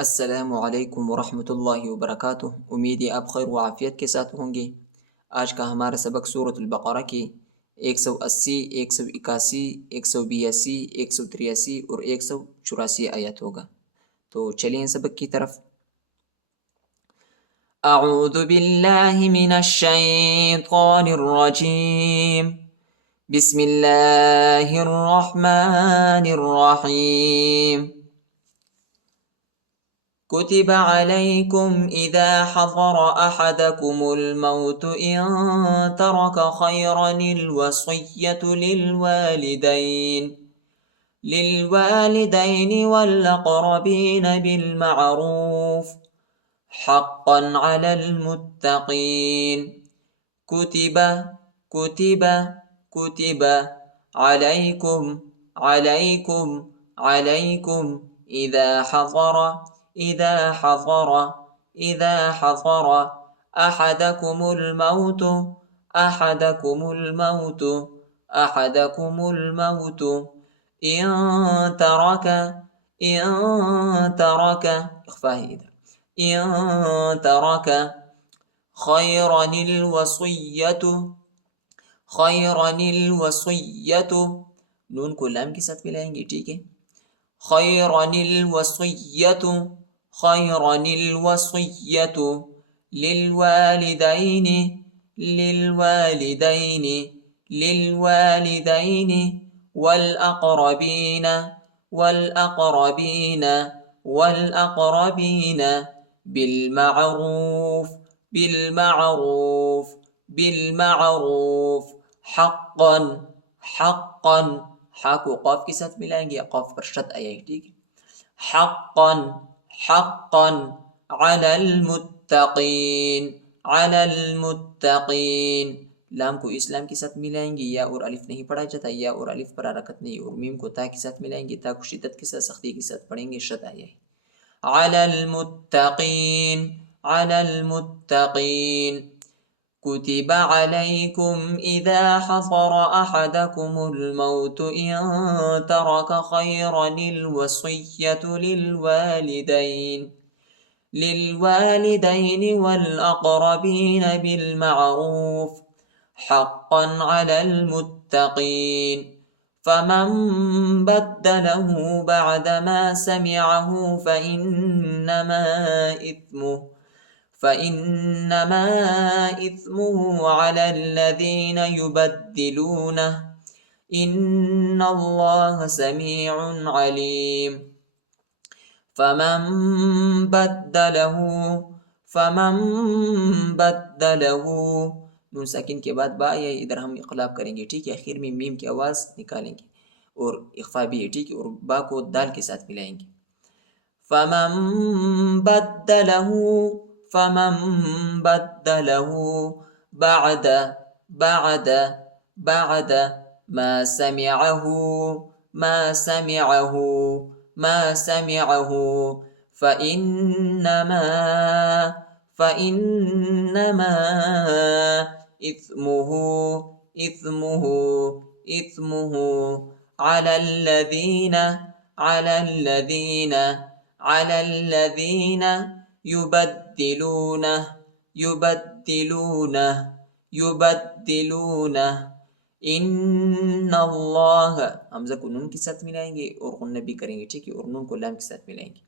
अस्सलामुअलैकुम वरहमतुल्लाहि वबरकातुह। उम्मीद है आप खैर व आफियत के साथ होंगे। आज का हमारा सबक सूरतुल बक़रा की 180, 181, 182, 183 और 184 आयत होगा। तो चलिए सबक की तरफ। अऊज़ु बिल्लाहि मिनश शैतानिर रजीम। बिस्मिल्लाहिर रहमानिर रहीम। कुतिब अलैकुम इज़ा हज़र अहदकुमुल मौत इन तरक खैरनिल वसिय्यतु लिलवालिदैन वल अक़रबीन बिल मअरूफ हक़्क़न अलल मुत्तक़ीन। कुतिब कुतिब कुतिब अलैकुम अलैकुम अलैकुम إذا حضر أحدكم الموت إن ترك إخفاء إذا إن ترك خيرا الوصية नून को लाम के साथ मिलाएंगे, ठीक है। خيرا الوصية للوالدين والأقربين بالمعروف حقا हा को कॉफ के साथ मिलाएंगे, कॉफ पर शद आएगी, ठीक है। हक़्क़न अलल मुत्तक़ीन। लाम को इस्लाम के साथ मिलाएंगे, या और अलिफ नहीं पढ़ा जाता, या और अलिफ पर हरकत नहीं, और मीम को ता के साथ मिलाएंगे, ता को शिद्दत के साथ सख्ती के साथ पढ़ेंगे, शद आया है। अलल मुत्तक़ीन। कुतिब अलैकुम इज़ा हज़र अहदकुमुल मौत इन तरक खैरनिल वसिय्यतु लिलवालिदैन वल अक़रबीन बिल मअरूफ हक़्क़न अलल मुत्तक़ीन। फमन बद्दलहु बअदमा समिअहु فإنما إثمه على الذين يبدلونه إن الله سميع عليم। فمن بدله नून साकिन के बाद बा या इधर हम इक़लाब करेंगे, ठीक है। आखिर में मीम की आवाज़ निकालेंगे और इख्फा भी है, ठीक है, और बा को दाल के साथ मिलाएंगे। फमन बद्दलहु بعد ما سمعه فإنما إثمه على الذين يبدلونه إن الله हमज़ा को नून के साथ मिलाएंगे और गुन्ना भी करेंगे, ठीक है, और नून को लाम के साथ मिलाएंगे।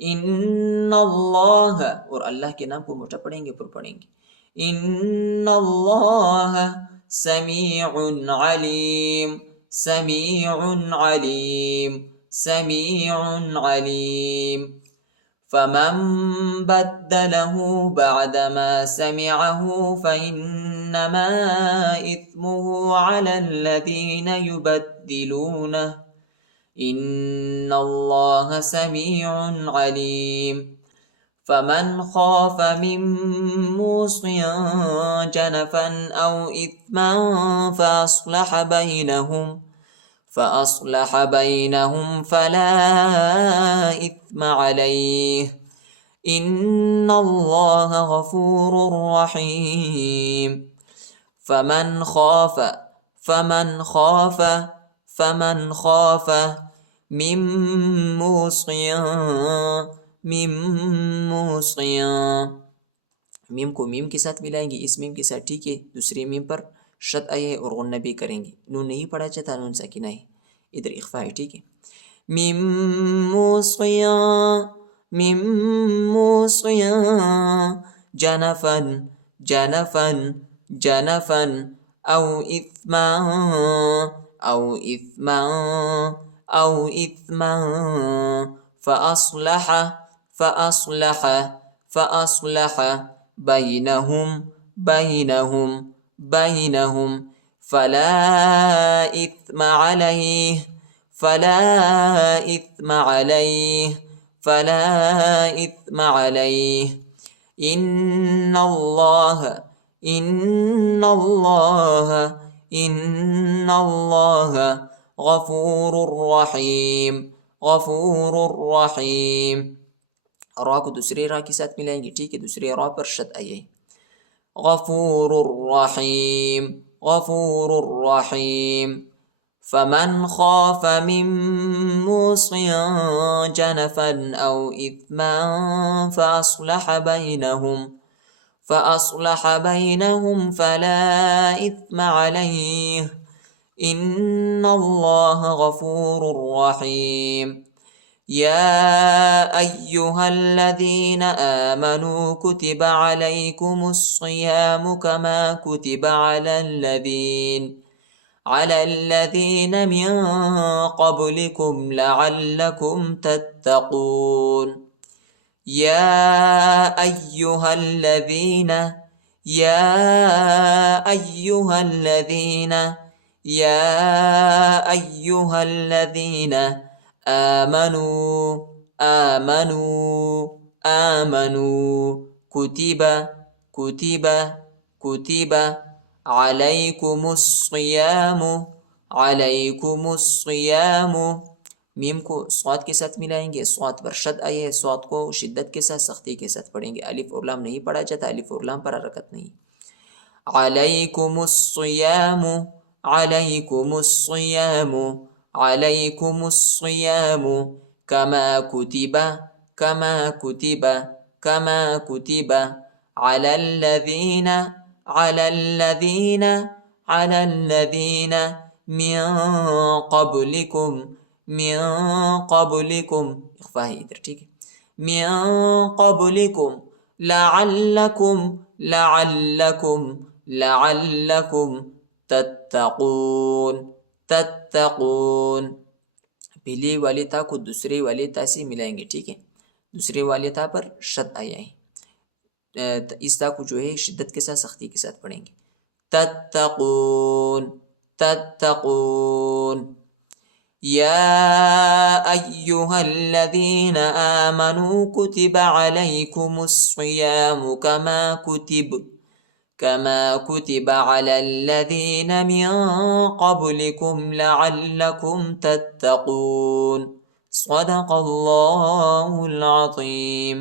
इन्न अल्लाह, और अल्लाह के नाम को मोटा पढ़ेंगे, पर पढ़ेंगे। इन्न अल्लाह समीउन अलीम। फमन बद्दलहु बअदमा समिअहु फइन्नमा इस्मुहु अलल्लज़ीना युबद्दिलूनह इन्नल्लाह समीउन अलीम। फमन खाफ मिन मूसिन जनफन औ इस्मन فأصلح بينهم فلا إثم عليه إن الله غفور رحيم। فمن خاف मीम मूसिया, मीम मूसिया। मीम को मीम के साथ मिलाएंगे, इस मीम के साथ, ठीक है। दूसरी मीम पर शद आया है और गुन्ना भी करेंगे। नून नहीं पढ़ा जाता, नून साकिना है, इधर इख्फा है, ठीक है। मीम मूसिया, मीम मूसिया। जनफन, जनफन, जनफन। औ इथमा, औ इथमा, औ इथमा। फ़अस्लह, फ़अस्लह, फ़अस्लह। बैनहुम, बैनहुम, बैनहुम। फला इथ्म अलैह, फला इथ्म अलैह, फला इथ्म अलैह। इन्नल्लाह, इन्नल्लाह, इन्नल्लाह गफूरुर रहीम, गफूरुर रहीम। रा को दूसरे रा के साथ मिलाएंगे, ठीक है। दूसरे रा पर शद आई है। गफूरुर रहीम, गफूरुर रहीम। फमन खाफ मिन मूसिन जनफन औ इथमन फअस्लह बैनहुम, फअस्लह बैनहुम फला इथ्म अलैह। इन्नल्लाह गफूरुर रहीम। या अय्युहल्लज़ीन आमनू कुतिबा अलैकुमुस्सियामु कमा कुतिबा अलल्लज़ीन मिन क़ब्लिकुम लअल्लकुम तत्तक़ून। या अय्युहल्लज़ीन, या अय्युहल्लज़ीन, या अय्युहल्लज़ीन आमनू, आमनू, आमनू। कुतिबा, कुतिबा, कुतिबा। अलैकुमुस्सियामु, अलैकुमुस्सियामु। मीम को स्वाद के साथ मिलाएंगे, स्वाद पर शद आई है, स्वाद को शिद्दत के साथ, सख्ती के साथ पढ़ेंगे। अलिफ और लाम नहीं पढ़ा जाता, अलिफ और लाम पर हरकत नहीं। अलैकुमुस्सियामु, अलैकुमुस्सियामु, अलैकुमुस्सियामु। कमा कुतिबा, कमा कुतिबा, कमा कुतिबा। अलल्लज़ीन, अलल्लज़ीन, अलल्लज़ीन मिन क़ब्लिकुम, मिन क़ब्लिकुम। इख्फा है इधर, ठीक है। मिन क़ब्लिकुम लअल्लकुम, लअल्लकुम, लअल्लकुम तत्तक़ून, तत्तक़ून। पहली वाली था को दूसरे वाली था से मिलाएंगे, ठीक है। दूसरे वाली था पर शद आया है, इस ता को जो है शिद्दत के साथ, सख्ती के साथ पढ़ेंगे। तत्तक़ून, तत्तक़ून। या अय्युहल्लज़ीन आमनू कुतिबा अलैकुमुस्सियामु कमा कुतिब, कमा कुतिबा अलल्लज़ीन मिन क़ब्लिकुम लअल्लकुम तत्तक़ून। सदक़ल्लाहुल अज़ीम।